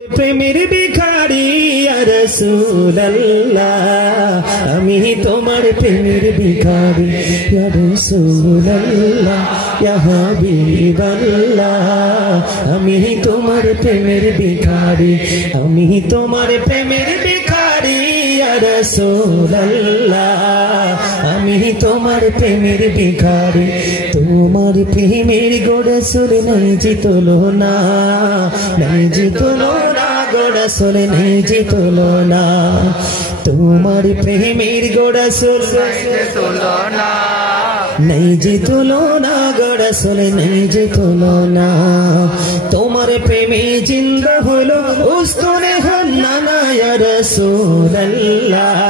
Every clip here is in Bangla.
প্রেমের ভিখারি ইয়া রাসূলুল্লাহ আমি তোমার প্রেমের ভিখারি ইয়া রাসূলুল্লাহ ইয়া হাবিবাল্লাহ আমি তোমার প্রেমের ভিখারি আমি তোমার প্রেমের ভিখারি ইয়া রাসূলুল্লাহ আমি তোমার প্রেমের ভিখারি তোমার প্রেমের গোড়াসুর নাই যে তুলনা নাই যে তুলনা গোড়াসুর নাই যে তুলনা তোমার প্রেমের গোড়াসুর নাই যে তুলনা গোড়াসুর নাই যে তুলনা তোমার প্রেমে জিন্দা হলো উস্তরে হান্নানা ইয়া রাসূলুল্লাহ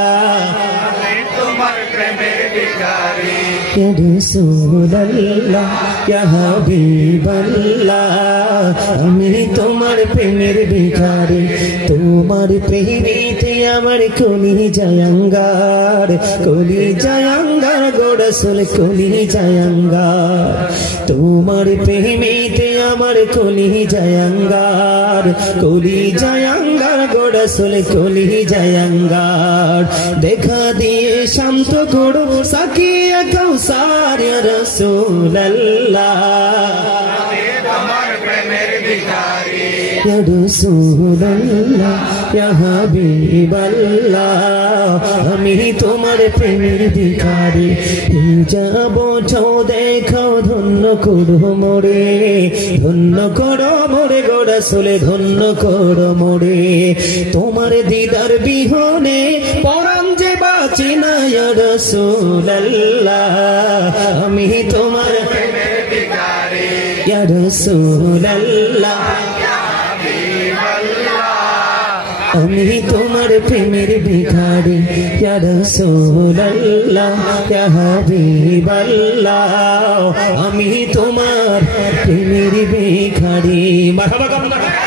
তোমার প্রেমের ভিখারি ইয়া রাসূলুল্লাহ ইয়া হাবিবাল্লাহ আমি তোমার প্রেমের ভিখারি তোমার প্রেমেতে আমার কলি জায়াঙ্গার গোড়াসুল কলি জায়াঙ্গার তোমার প্রেমেতে আমার কলি জায়াঙ্গার গোড়াসুল কলি জায়াঙ্গার দেখা দিয়ে শান্ত করো সাকিয়া কাউসার ইয়া রাসূলুল্লাহ তোমার প্রেমের ভিখারি ইয়া রাসূলুল্লাহ ইয়া হাবিবাল্লাহ আমি তোমার প্রেমের ভিখারি যাব ছাও দেখাও ধন্য করো মোরে গোড়াসুলে ধন্য করো মোরে তোমার দিদার বিহনে পরাণ যে বাঁচি না ইয়া রাসূলুল্লাহ আমি তোমার প্রেমের ভিখারি ইয়া রাসূলুল্লাহ ইয়া হাবিবাল্লাহ আমি তোমার প্রেমের ভিখারি ইয়া রাসূলুল্লাহ ইয়া হাবিবাল্লাহ আমি তোমার প্রেমের ভিখারি মারহাবা।